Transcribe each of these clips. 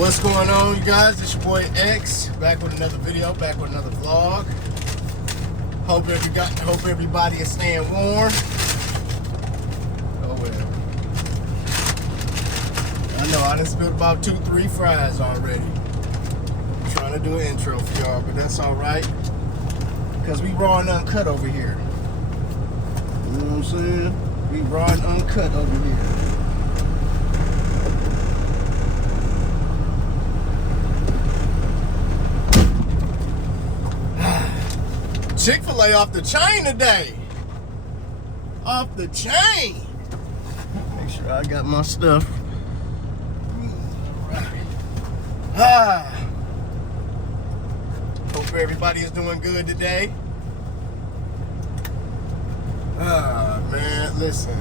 What's going on, you guys? It's your boy X, back with another video, back with another vlog. Hope everybody is staying warm. Oh well. I know I done spilled about 2-3 fries already. I'm trying to do an intro for y'all, but that's alright. Because we raw and uncut over here. You know what I'm saying? We raw and uncut over here. Chick-fil-A off the chain today. Off the chain. Make sure I got my stuff. Alright. Hope everybody is doing good today. Man, listen.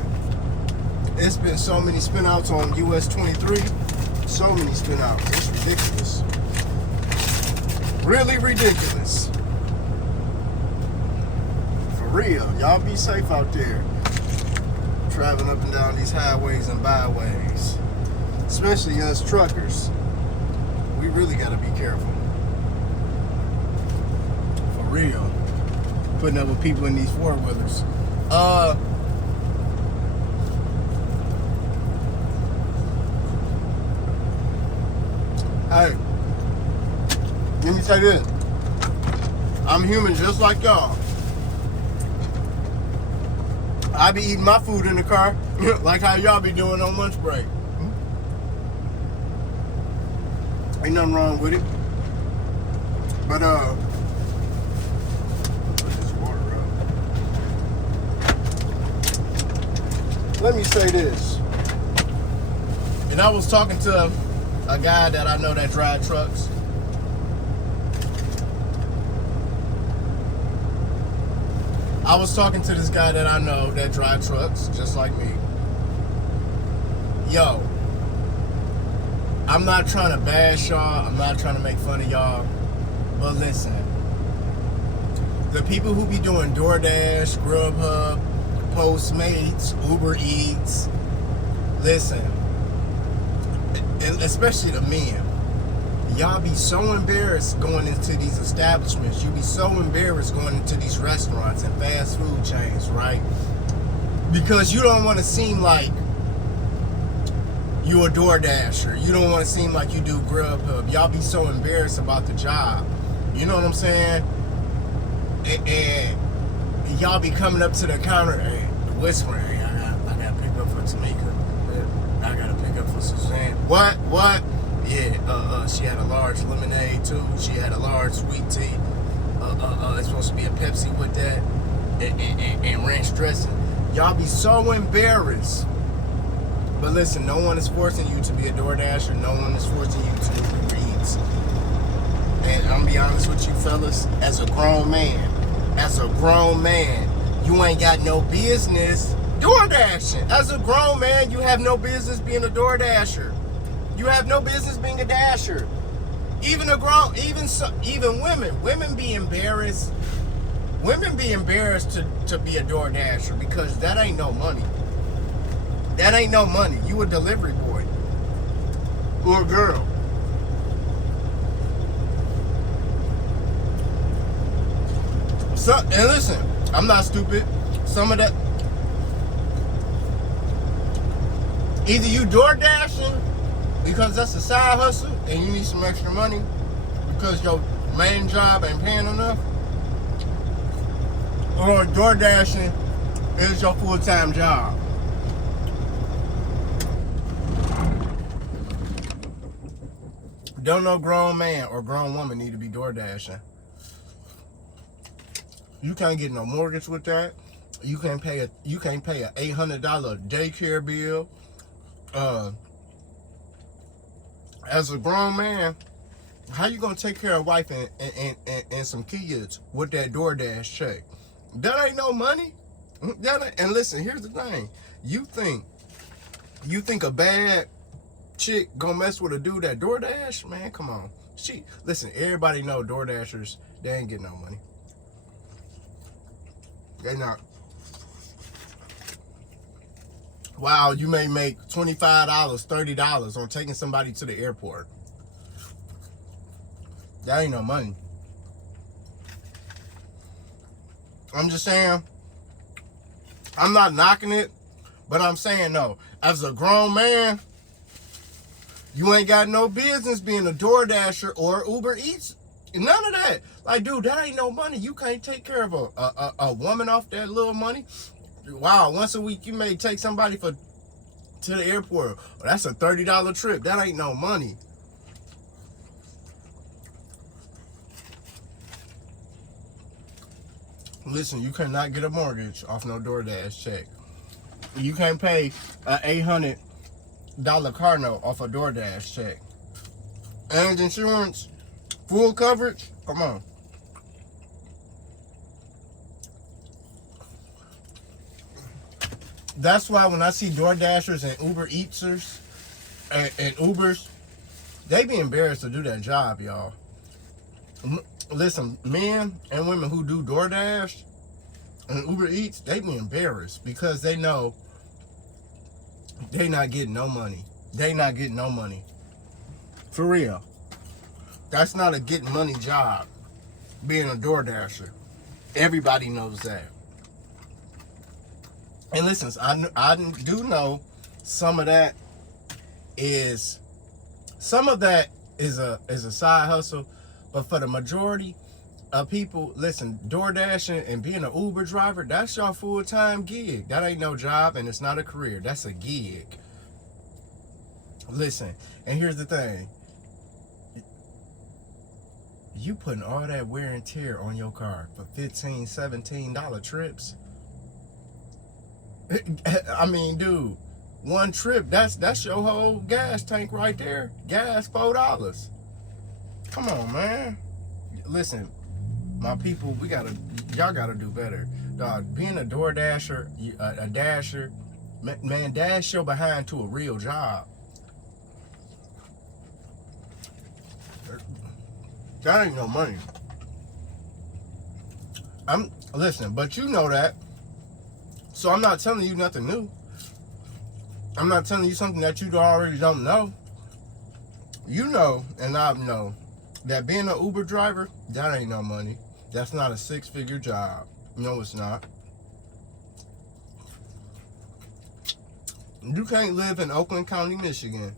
It's been so many spin-outs on US 23. So many spin-outs. It's ridiculous. Really ridiculous. Real, y'all be safe out there traveling up and down these highways and byways, especially us truckers. We really got to be careful, for real, putting up with people in these four-wheelers. Hey, let me tell you this, I'm human just like y'all. I be eating my food in the car, like how y'all be doing on lunch break. Ain't nothing wrong with it. But, put this water up. Let me say this. And I was talking to a guy that I know that drives trucks. I was talking to this guy that I know that drives trucks, just like me. Yo, I'm not trying to bash y'all. I'm not trying to make fun of y'all. But listen, the people who be doing DoorDash, Grubhub, Postmates, Uber Eats, listen, and especially the men, y'all be so embarrassed going into these establishments. You be so embarrassed going into these restaurants and fast food chains, right? Because you don't want to seem like you a DoorDasher. You don't want to seem like you do Grubhub. Y'all be so embarrassed about the job. You know what I'm saying? And y'all be coming up to the counter and whispering, hey, I got to pick up for Tamika. I got to pick up for Suzanne. What? Yeah, she had a large lemonade too. She had a large sweet tea. It's supposed to be a Pepsi with that and ranch dressing. Y'all be so embarrassed. But listen, no one is forcing you to be a DoorDasher. No one is forcing you to do Uber Eats. And I'm gonna be honest with you fellas, as a grown man, you ain't got no business DoorDashing. As a grown man, you have no business being a DoorDasher. You have no business being a dasher. Even women be embarrassed. Women be embarrassed to be a DoorDasher because that ain't no money. That ain't no money. You a delivery boy or a girl. So, and listen, I'm not stupid. Some of that, either you DoorDashing because that's a side hustle and you need some extra money because your main job ain't paying enough, or DoorDashing is your full-time job. Don't no grown man or grown woman need to be DoorDashing. You can't get no mortgage with that. You can't pay a $800 daycare bill. As a grown man, how you gonna take care of wife and some kids with that DoorDash check? That ain't no money. And listen, here's the thing. You think a bad chick gonna mess with a dude at DoorDash? Man, come on. Listen, everybody know DoorDashers, they ain't getting no money. They not. Wow, you may make $25, $30 on taking somebody to the airport. That ain't no money. I'm just saying, I'm not knocking it, but I'm saying no. As a grown man, you ain't got no business being a DoorDasher or Uber Eats. None of that. Like, dude, that ain't no money. You can't take care of a woman off that little money. Wow, once a week you may take somebody to the airport. Well, that's a $30 trip. That ain't no money. Listen, you cannot get a mortgage off no DoorDash check. You can't pay an $800 car note off a DoorDash check. And insurance, full coverage, come on. That's why when I see DoorDashers and Uber Eatsers and Ubers, they be embarrassed to do that job, y'all. Listen, men and women who do DoorDash and Uber Eats, they be embarrassed because they know they not getting no money. They not getting no money. For real. That's not a getting money job, being a DoorDasher. Everybody knows that. And listen, I do know some of that is a side hustle, but for the majority of people, listen, DoorDashing and being an Uber driver, that's your full-time gig. That ain't no job and it's not a career. That's a gig. Listen, and here's the thing. You putting all that wear and tear on your car for $15, $17 trips. I mean, dude, one trip, that's your whole gas tank right there. Gas, $4. Come on, man. Listen, my people, y'all gotta do better. Dog, being a DoorDasher, a dasher, man, dash your behind to a real job. That ain't no money. Listen, but you know that. So I'm not telling you nothing new. I'm not telling you something that you already don't know. You know, and I know, that being an Uber driver, that ain't no money. That's not a six-figure job. No, it's not. You can't live in Oakland County, Michigan,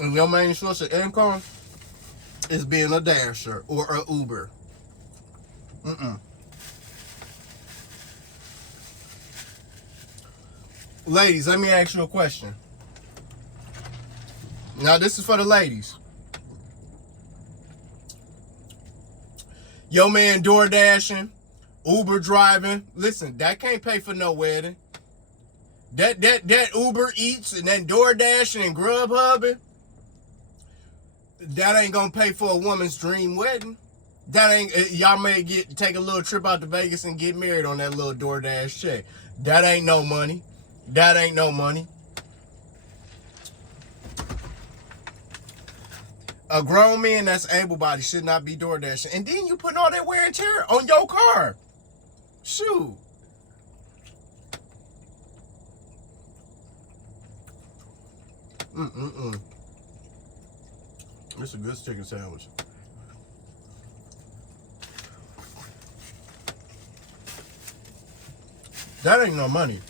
and your main source of income is being a dasher or a Uber. Ladies, let me ask you a question. Now, this is for the ladies. Yo, man, DoorDashing, Uber driving. Listen, that can't pay for no wedding. That Uber Eats and that DoorDashing and Grubhubbing, that ain't gonna pay for a woman's dream wedding. That ain't, y'all may take a little trip out to Vegas and get married on that little DoorDash check. That ain't no money. That ain't no money. A grown man that's able-bodied should not be DoorDashing. And then you putting all that wear and tear on your car. Shoot. It's a good chicken sandwich. That ain't no money.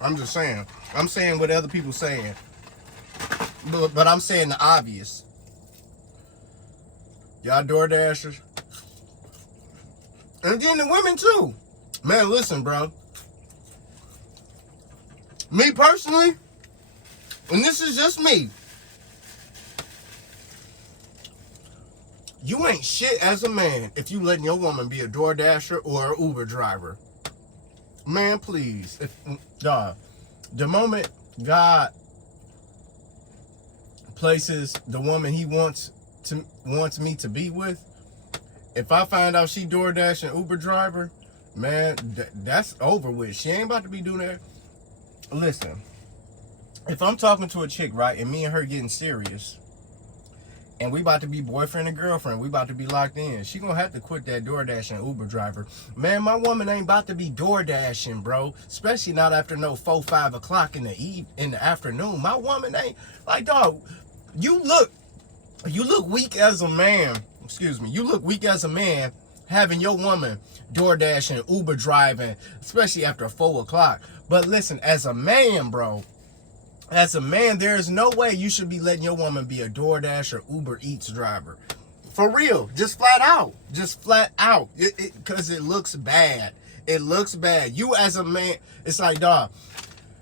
I'm just saying. I'm saying what other people saying. But I'm saying the obvious. Y'all DoorDashers. And then the women too. Man, listen, bro. Me personally, and this is just me, you ain't shit as a man if you letting your woman be a DoorDasher or an Uber driver. Man, please. The moment God places the woman he wants me to be with, if I find out she DoorDash and Uber driver, man, that's over with. She ain't about to be doing that. Listen, if I'm talking to a chick, right, and me and her getting serious, and we about to be boyfriend and girlfriend. We about to be locked in. She gonna have to quit that DoorDash and Uber driver. Man, my woman ain't about to be DoorDashing, bro. Especially not after no 4, 5 o'clock in the afternoon. My woman ain't like, dog. You look weak as a man. Excuse me. You look weak as a man having your woman DoorDash and Uber driving, especially after 4 o'clock. But listen, as a man, bro. As a man, there is no way you should be letting your woman be a DoorDash or Uber Eats driver. For real. Just flat out. Just flat out. Because it looks bad. It looks bad. You as a man, it's like, dog,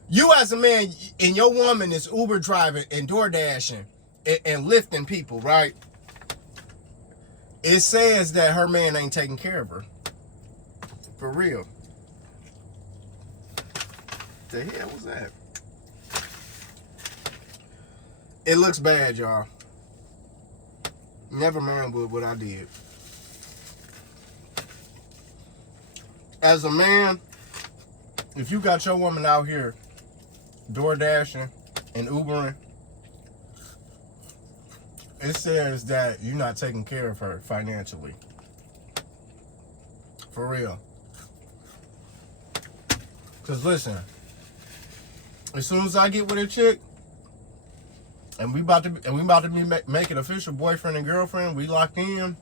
you as a man and your woman is Uber driving and DoorDashing and lifting people, right? It says that her man ain't taking care of her. For real. The hell was that? It looks bad, y'all. Never mind what I did. As a man, if you got your woman out here DoorDashing and Ubering, it says that you're not taking care of her financially. For real. Because listen, as soon as I get with a chick, and we about to be making official boyfriend and girlfriend, we locked in.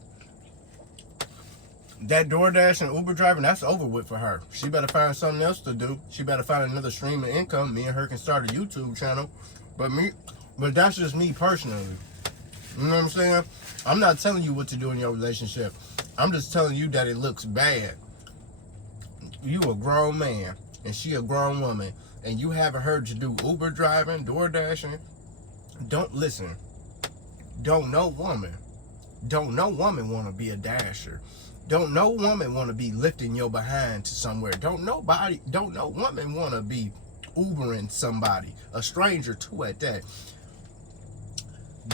That DoorDash and Uber driving, that's over with for her. She better find something else to do. She better find another stream of income. Me and her can start a YouTube channel. But that's just me personally. You know what I'm saying? I'm not telling you what to do in your relationship. I'm just telling you that it looks bad. You a grown man and she a grown woman, and you having her to do Uber driving, DoorDashing. Don't listen. Don't no woman want to be a dasher. Don't no woman want to be lifting your behind to somewhere. Don't no woman want to be Ubering somebody, a stranger too at that.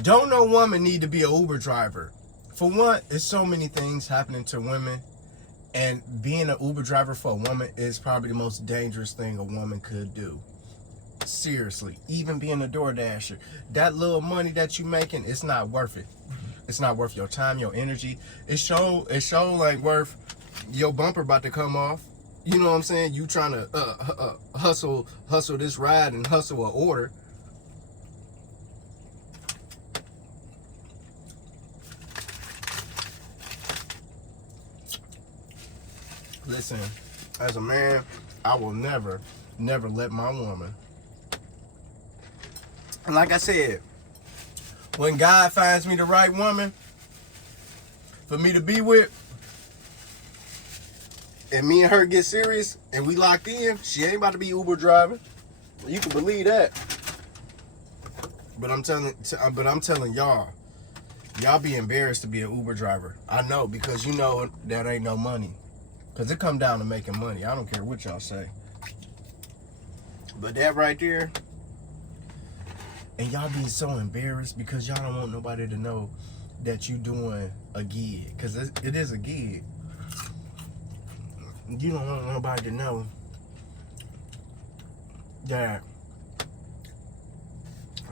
Don't no woman need to be an Uber driver. For one, there's so many things happening to women, and being an Uber driver for a woman is probably the most dangerous thing a woman could do. Seriously, even being a DoorDasher, that little money that you making, it's not worth it. It's not worth your time, your energy. It show like worth your bumper about to come off. You know what I'm saying? You trying to hustle this ride and hustle an order. Listen, as a man, I will never let my woman. And like I said, when God finds me the right woman for me to be with, and me and her get serious, and we locked in, she ain't about to be Uber driving. You can believe that. But I'm telling y'all be embarrassed to be an Uber driver. I know, because you know that ain't no money. Because it come down to making money. I don't care what y'all say. But that right there, and y'all be so embarrassed because y'all don't want nobody to know that you doing a gig. Because it is a gig. You don't want nobody to know that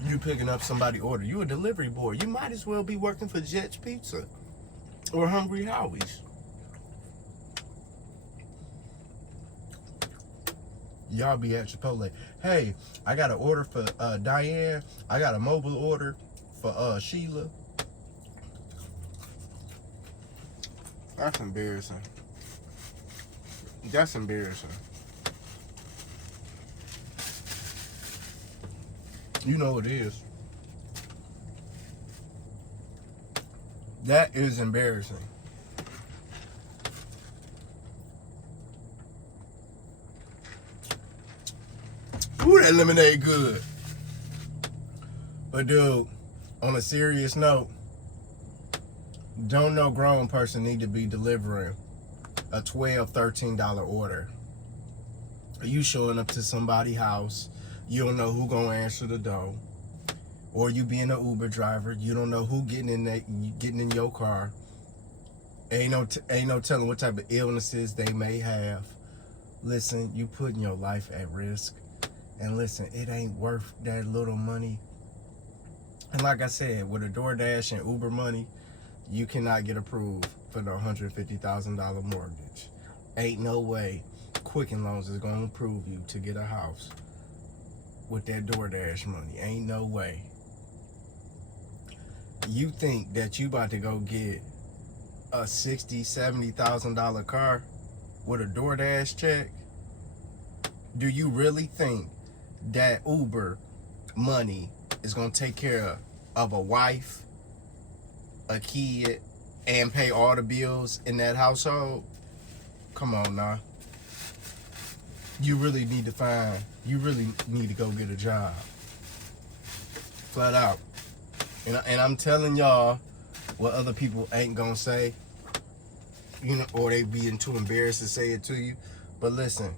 you picking up somebody's order. You a delivery boy. You might as well be working for Jet's Pizza or Hungry Howie's. Y'all be at Chipotle. Hey, I got an order for Diane. I got a mobile order for Sheila. That's embarrassing. That's embarrassing. You know it is. That is embarrassing. Ooh, that lemonade good. But dude, on a serious note, don't no grown person need to be delivering a $12, $13 order. You showing up to somebody's house, you don't know who gonna answer the door. Or you being an Uber driver, you don't know who getting in your car. Ain't no telling what type of illnesses they may have. Listen, you putting your life at risk. And listen, it ain't worth that little money And like I said, with a DoorDash and Uber money, you cannot get approved for the $150,000 mortgage. Ain't no way Quicken Loans is going to approve you to get a house with that DoorDash money. Ain't no way. You think that you about to go get a $60,000, $70,000 car with a DoorDash check? Do you really think that Uber money is going to take care of a wife, a kid, and pay all the bills in that household? Come on now. You really need to go get a job. Flat out. And I'm telling y'all what other people ain't gonna say, you know, or they being too embarrassed to say it to you. But listen,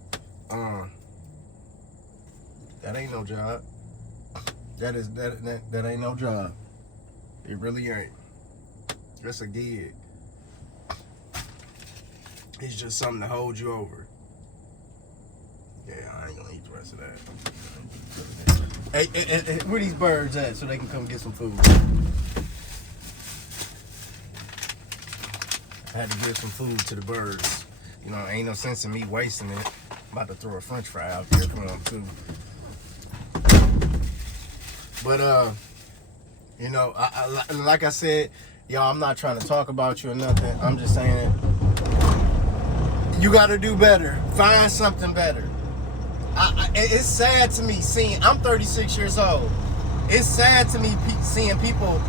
that ain't no job. That ain't no job. It really ain't. That's a gig. It's just something to hold you over. Yeah, I ain't gonna eat the rest of that. Hey, where these birds at so they can come get some food? I had to give some food to the birds. You know, ain't no sense in me wasting it. I'm about to throw a French fry out there for them too. But you know, like I said, y'all, I'm not trying to talk about you or nothing. I'm just saying, you got to do better. Find something better. It's sad to me seeing. I'm 36 years old. It's sad to me seeing people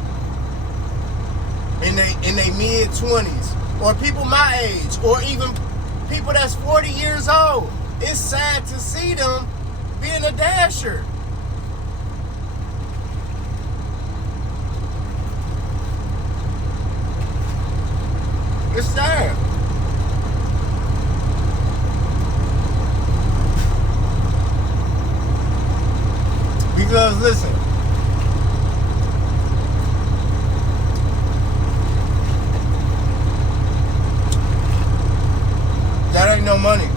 in their mid 20s, or people my age, or even people that's 40 years old. It's sad to see them being a dasher. It's sad. Because listen, that ain't no money.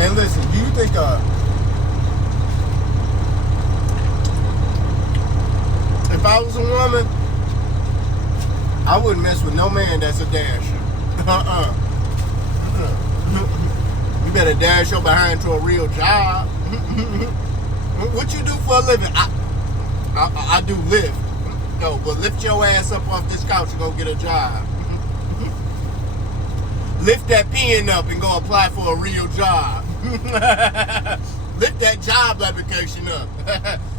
And listen, do you think if I was a woman, I wouldn't mess with no man that's a dasher. You better dash your behind to a real job. What you do for a living? I do lift. No, but lift your ass up off this couch and go get a job. Lift that pen up and go apply for a real job. Lift that job application up.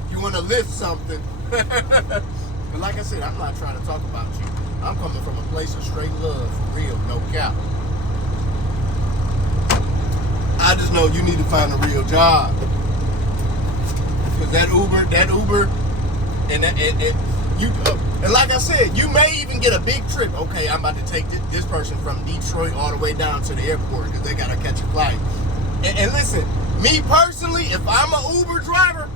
You want to lift something. But like I said, I'm not trying to talk about you. I'm coming from a place of straight love, for real, no cap. I just know you need to find a real job. Because that Uber, and like I said, you may even get a big trip. Okay, I'm about to take this person from Detroit all the way down to the airport because they gotta catch a flight. And listen, me personally, if I'm an Uber driver,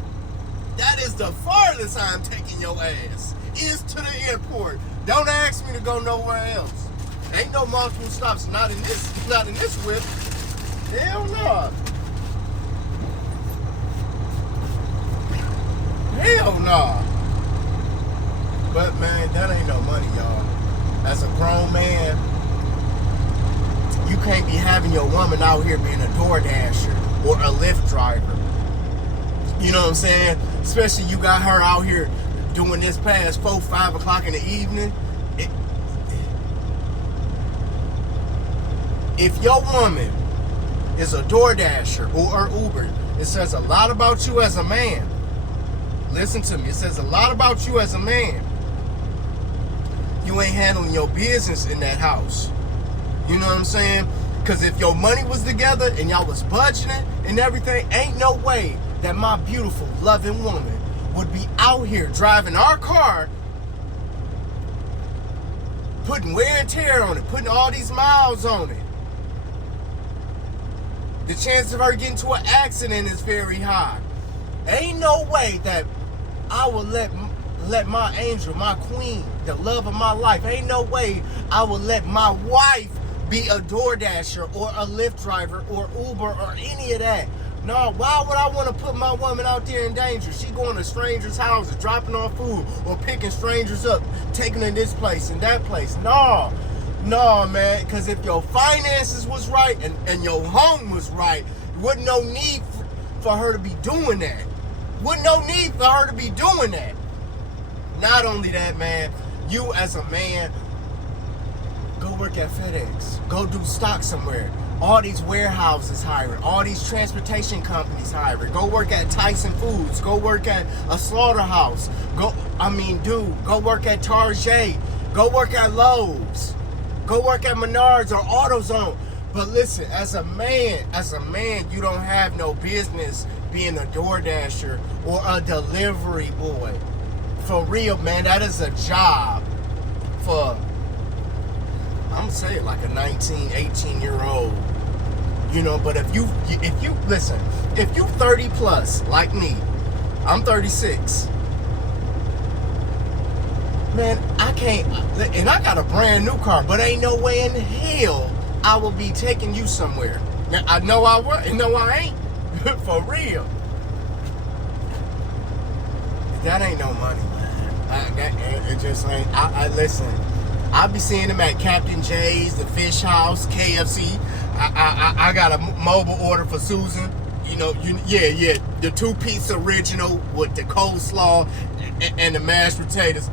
that is the farthest I'm taking your ass, is to the airport. Don't ask me to go nowhere else. Ain't no multiple stops, not in this whip. Hell no. Hell no. But man, that ain't no money, y'all. As a grown man, you can't be having your woman out here being a DoorDasher or a Lyft driver. You know what I'm saying? Especially you got her out here doing this past 4, 5 o'clock in the evening. If your woman is a DoorDasher or Uber, it says a lot about you as a man. Listen to me. It says a lot about you as a man. You ain't handling your business in that house. You know what I'm saying? Because if your money was together and y'all was budgeting and everything, ain't no way that my beautiful, loving woman would be out here driving our car, putting wear and tear on it, putting all these miles on it. The chance of her getting to an accident is very high. Ain't no way that I will let my angel, my queen, the love of my life, ain't no way I will let my wife be a DoorDasher or a Lyft driver or Uber or any of that. No, why would I want to put my woman out there in danger? She going to strangers' houses, dropping off food, or picking strangers up, taking them this place and that place. No, man, because if your finances was right and your home was right, wouldn't no need for her to be doing that. Wouldn't no need for her to be doing that. Not only that, man, you as a man, go work at FedEx. Go do stock somewhere. All these warehouses hiring. All these transportation companies hiring. Go work at Tyson Foods. Go work at a slaughterhouse. Go work at Target. Go work at Lowe's. Go work at Menards or AutoZone. But listen, as a man, you don't have no business being a DoorDasher or a delivery boy. For real, man, that is a job for, I'm saying like a 19, 18-year-old. You know, but if you listen, if you 30 plus like me, I'm 36. Man, I can't, and I got a brand new car, but ain't no way in hell I will be taking you somewhere. Now, I know I will, and no I ain't. For real. That ain't no money, man. It just ain't. I listen. I be seeing them at Captain J's, the Fish House, KFC. I got a mobile order for Susan. You know, the 2-piece original with the coleslaw and the mashed potatoes.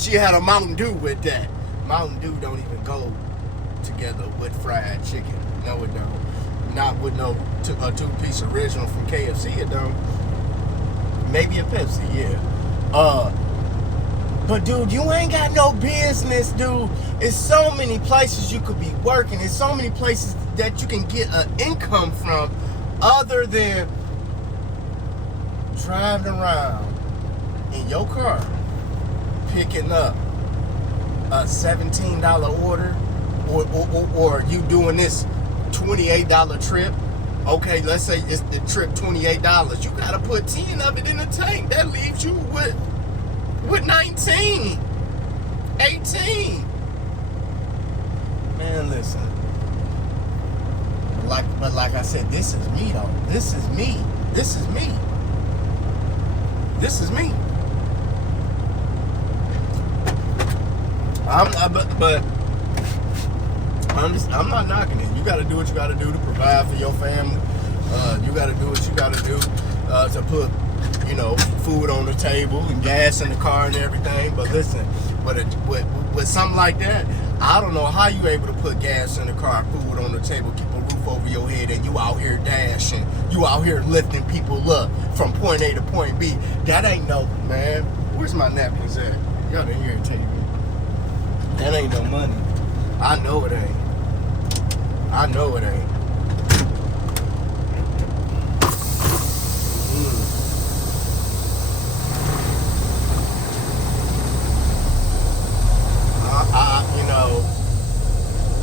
She had a Mountain Dew with that. Mountain Dew don't even go together with fried chicken. No, it don't. Not with no a 2-piece original from KFC. It don't. Maybe a Pepsi, yeah. But dude, you ain't got no business, dude. It's so many places you could be working. It's so many places that you can get an income from other than driving around in your car, picking up a $17 order, or you doing this $28 trip. Okay, let's say it's the trip $28. You gotta put 10 of it in the tank. That leaves you with 19, 18. Man, listen. But like I said, this is me though. This is me. I'm not knocking it. You got to do what you got to do to provide for your family. You got to do what you got to do to put, food on the table and gas in the car and everything. But listen, with something like that, I don't know how you able to put gas in the car, food on the table, keep a roof over your head, and you out here dashing. You out here lifting people up from point A to point B. That ain't no, man. Where's my napkins at? Y'all didn't hear it tell you. That ain't no money. I know it ain't.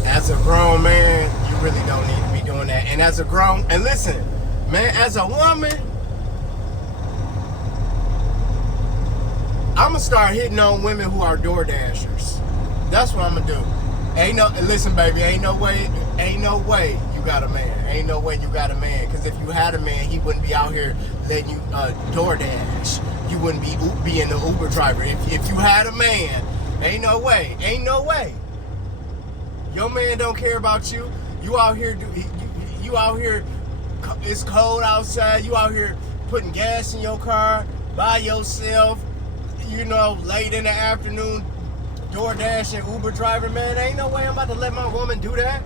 As a grown man, you really don't need to be doing that. And and listen, man, as a woman, I'm gonna start hitting on women who are DoorDashers. That's what I'm gonna do. Listen, baby, ain't no way you got a man. Ain't no way you got a man. Because if you had a man, he wouldn't be out here letting you DoorDash. You wouldn't be being the Uber driver. If you had a man, ain't no way. Your man don't care about you. You out here, you out here, it's cold outside. You out here putting gas in your car by yourself, late in the afternoon, DoorDash and Uber driver, man. Ain't no way I'm about to let my woman do that.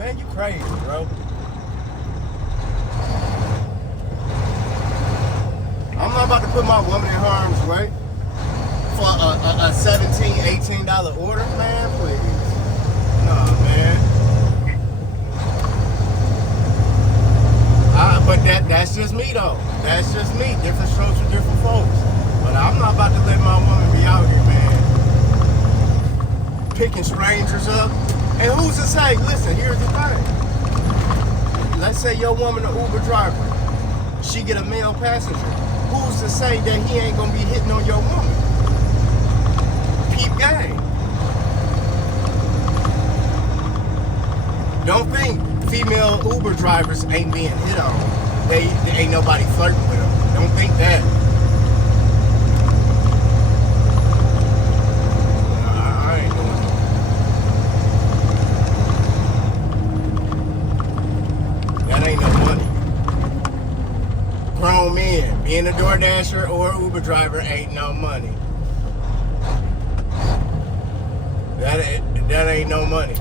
Man, you crazy, bro. I'm not about to put my woman in harm's way for a $17, $18 order, man, please. Nah, man. But that's just me, though. That's just me. Different strokes for different folks. But I'm not about to let my woman be out here, man, picking strangers up. And who's to say, listen, here's the thing. Let's say your woman an Uber driver. She get a male passenger. Who's to say that he ain't going to be hitting on your woman? Peep game. Don't think female Uber drivers ain't being hit on. They ain't nobody flirting with them. Don't think that. I ain't doing it. That ain't no money. Grown men, being a DoorDasher or Uber driver ain't no money. That ain't no money.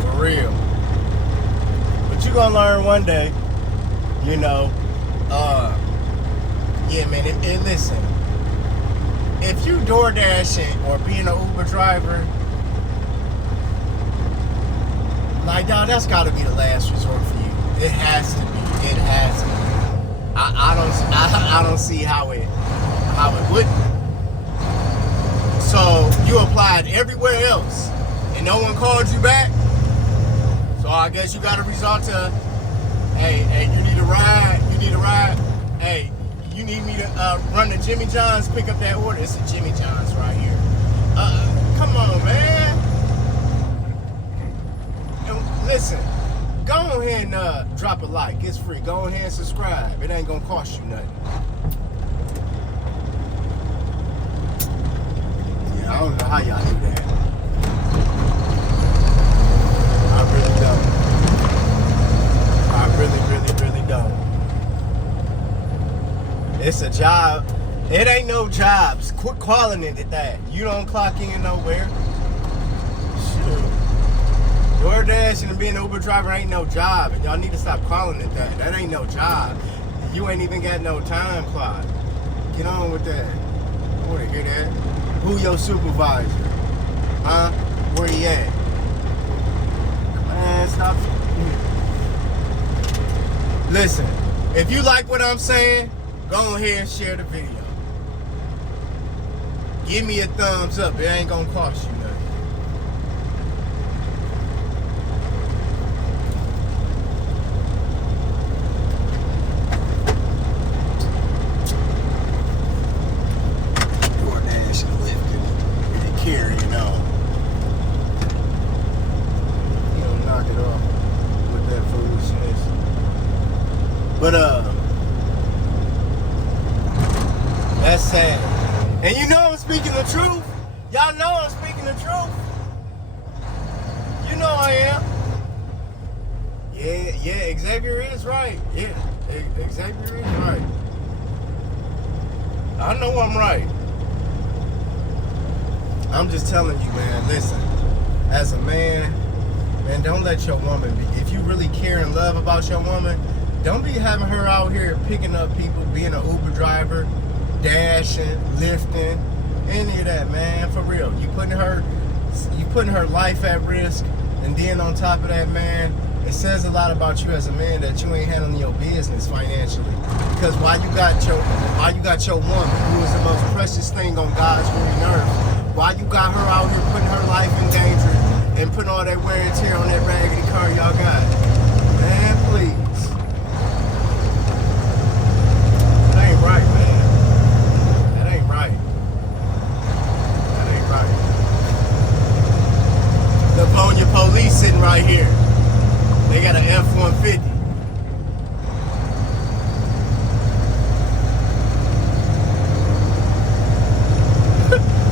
For real. But you gonna learn one day, you know. Yeah, man, and listen, if you DoorDashing or being an Uber driver, like, dog, that's got to be the last resort for you. It has to be. It has to be. I don't see how it wouldn't. So you applied everywhere else, and no one called you back. So I guess you got to resort to, hey, you need a ride. You need a ride. Hey, you need me to run to Jimmy John's, pick up that order. It's a Jimmy John's right here. Come on, man. And listen, go ahead and drop a like. It's free. Go ahead and subscribe. It ain't gonna cost you nothing. Yeah, I don't know how y'all do that. I really don't. I really don't. It's a job. It ain't no jobs. Quit calling it that. You don't clock in nowhere. Shoot. DoorDashing and being an Uber driver ain't no job. And y'all need to stop calling it that. That ain't no job. You ain't even got no time clock. Get on with that. I want to hear that. Who your supervisor? Huh? Where he at? Man, stop. Listen, if you like what I'm saying, go ahead and share the video. Give me a thumbs up. It ain't gonna cost you nothing. DoorDash and Lyft and carrying on. You know, knock it off with that foolishness. But that's sad. And you know I'm speaking the truth. Y'all know I'm speaking the truth. You know I am. Yeah, Xavier is right. Yeah, Xavier is right. I know I'm right. I'm just telling you, man, listen. As a man, don't let your woman be. If you really care and love about your woman, don't be having her out here picking up people, being an Uber driver, dashing, lifting, any of that, man. For real, you putting her life at risk, and then on top of that, man, it says a lot about you as a man that you ain't handling your business financially. Because while you got your woman, who is the most precious thing on God's green earth, while you got her out here putting her life in danger and putting all that wear and tear on that raggedy car y'all got, man, please. That ain't right, man. Livonia police sitting right here. They got an F-150.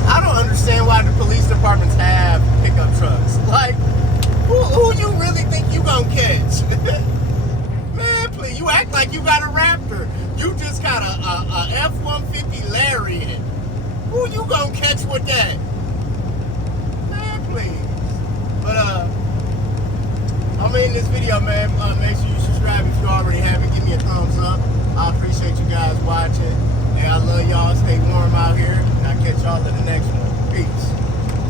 I don't understand why the police departments have pickup trucks. Like, who you really think you gonna catch? Man, please, you act like you got a Raptor. You just got a F-150 Lariat. Who you gonna catch with that? Man, please. But I'm in this video, man. Make sure you subscribe if you already haven't. Give me a thumbs up. I appreciate you guys watching. And I love y'all. Stay warm out here. And I'll catch y'all in the next one. Peace.